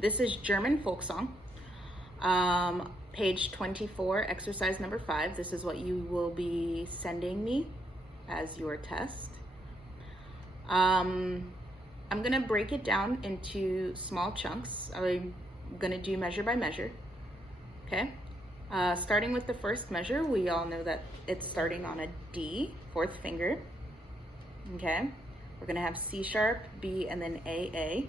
This is German folk song. Page 24, exercise number 5. This is what you will be sending me as your test. I'm gonna break it down into small chunks. I'm gonna do measure by measure, okay? Starting with the first measure, we all know that it's starting on a D, 4th finger, okay? We're gonna have C sharp, B, and then A,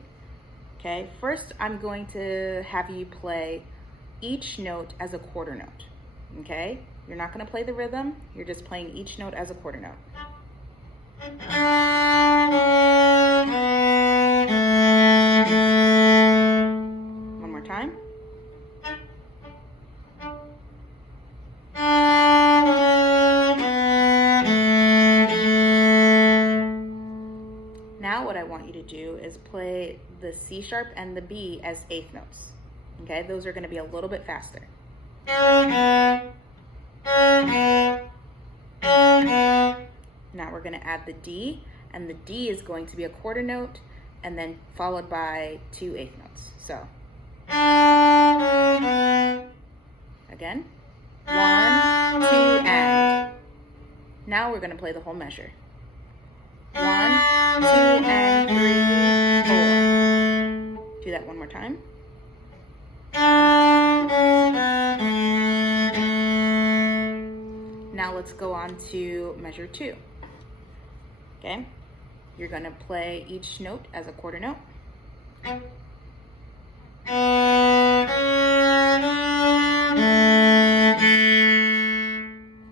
okay? First, I'm going to have you play each note as a quarter note, okay? You're not gonna play the rhythm, you're just playing each note as a quarter note. One more time. Now what I want you to do is play the C sharp and the B as 8th notes. Okay, those are going to be a little bit faster. Now we're going to add the D, and the D is going to be a quarter note and then followed by 2 8th notes. So again, 1, 2, and. Now we're going to play the whole measure. 1, 2, and 3, 4. Do that one more time. Now let's go on to measure 2. Okay, you're going to play each note as a quarter note.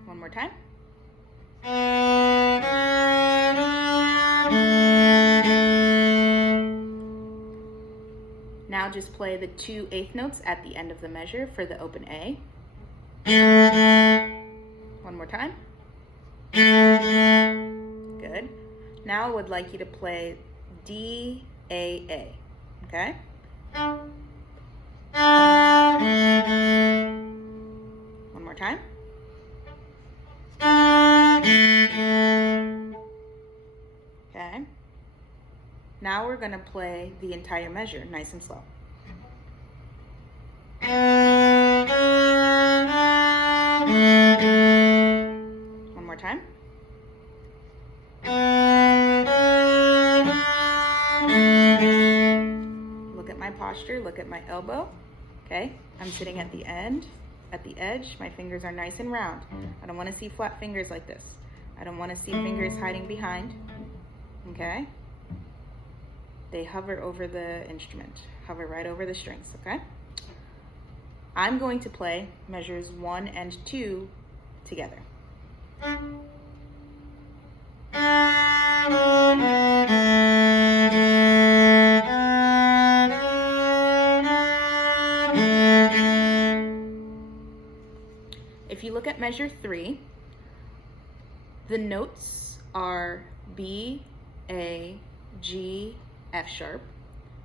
One more time. Now just play the 2 8th notes at the end of the measure for the open A. One more time. Good. Now I would like you to play D, A, okay? One more time. Okay. Now we're going to play the entire measure nice and slow. One more time. Look at my posture, look at my elbow. Okay, I'm sitting at the end, at the edge. My fingers are nice and round. I don't want to see flat fingers like this. I don't want to see fingers hiding behind. Okay? They hover over the instrument, hover right over the strings, okay? I'm going to play measures 1 and 2 together. If you look at measure 3, the notes are B, A, G, F sharp,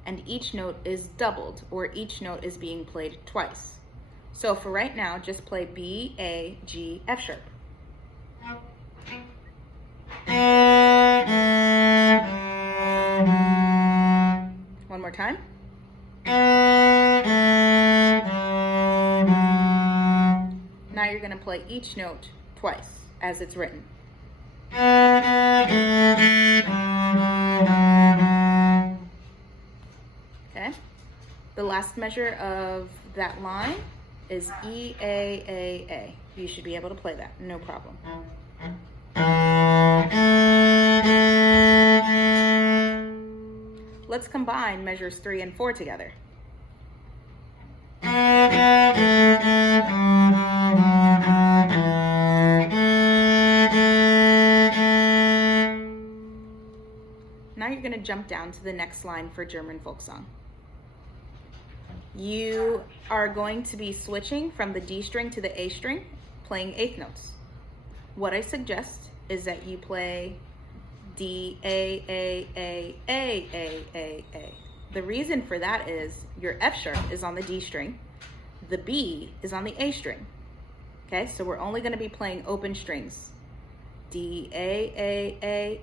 and each note is doubled, or each note is being played twice. So for right now, just play B, A, G, F sharp. One more time. Now you're going to play each note twice as it's written. Okay. The last measure of that line is E, A. You should be able to play that, no problem. Let's combine measures 3 and 4 together. Now you're going to jump down to the next line for German folk song. You are going to be switching from the D string to the A string, playing 8th notes. What I suggest is that you play D, A. The reason for that is your F sharp is on the D string, the B is on the A string. Okay, so we're only going to be playing open strings. D, A.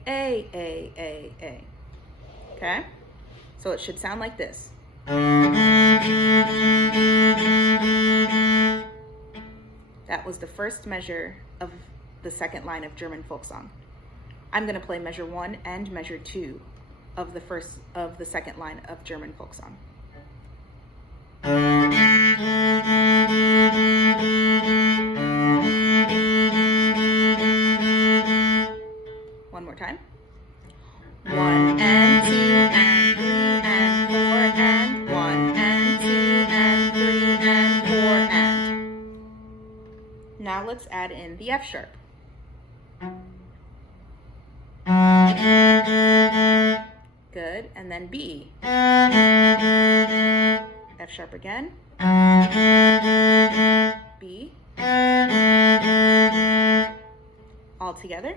Okay, so it should sound like this. That was the first measure of the second line of German folk song. I'm going to play measure 1 and measure 2 of the second line of German folk song. One more time. 1 and 2 and 3 and 4 and 1 and 2 and 3 and 4 and. Now let's add in the F sharp. Good, and then B. F sharp again. B. All together.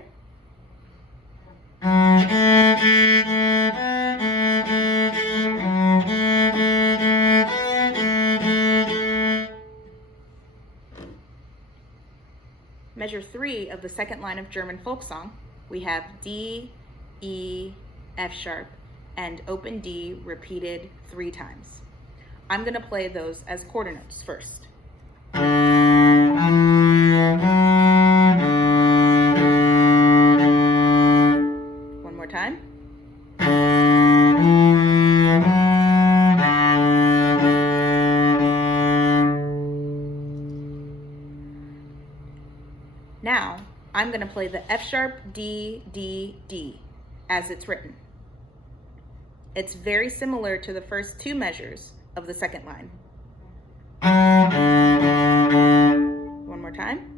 Measure 3 of the second line of German folk song, we have D, E, F sharp, and open D repeated 3 times. I'm going to play those as quarter notes first. One more time. Now, I'm going to play the F sharp, D, D, D as it's written. It's very similar to the first 2 measures of the second line. One more time.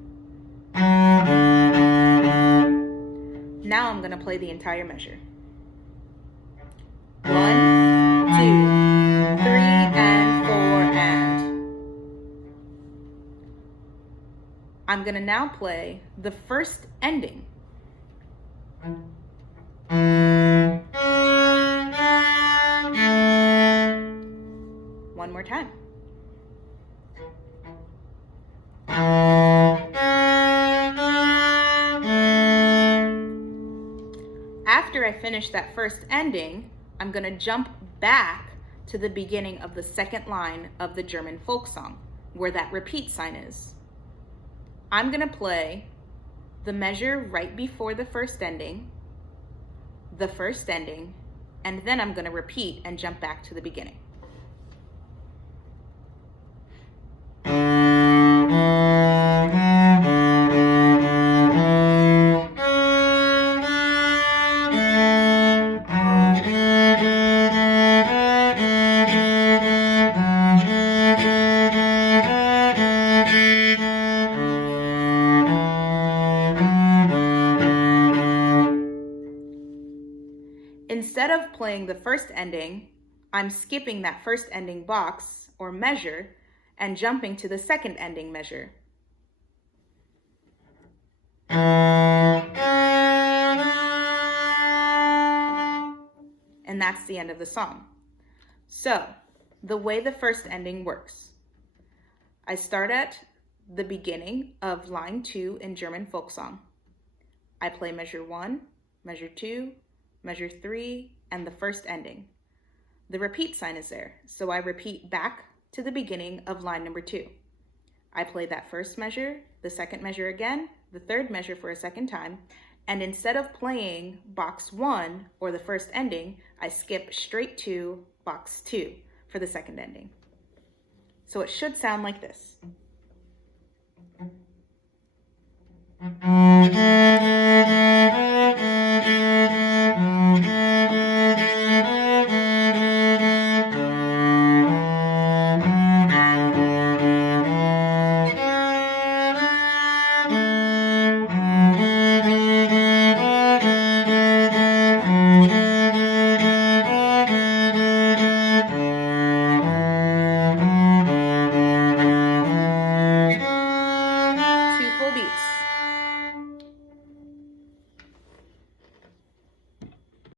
Now I'm going to play the entire measure. 1, 2, 3, and 4, and. I'm going to now play the first ending. One more time. After I finish that first ending, I'm going to jump back to the beginning of the second line of the German folk song, where that repeat sign is. I'm going to play the measure right before the first ending, and then I'm going to repeat and jump back to the beginning. Instead of playing the first ending, I'm skipping that first ending box or measure and jumping to the second ending measure. And that's the end of the song. So, the way the first ending works. I start at the beginning of line 2 in German folk song. I play measure 1, measure 2, measure 3, and the first ending. The repeat sign is there, so I repeat back to the beginning of line number 2. I play that first measure, the second measure again, the third measure for a second time, and instead of playing box 1 or the first ending, I skip straight to box 2 for the second ending. So it should sound like this.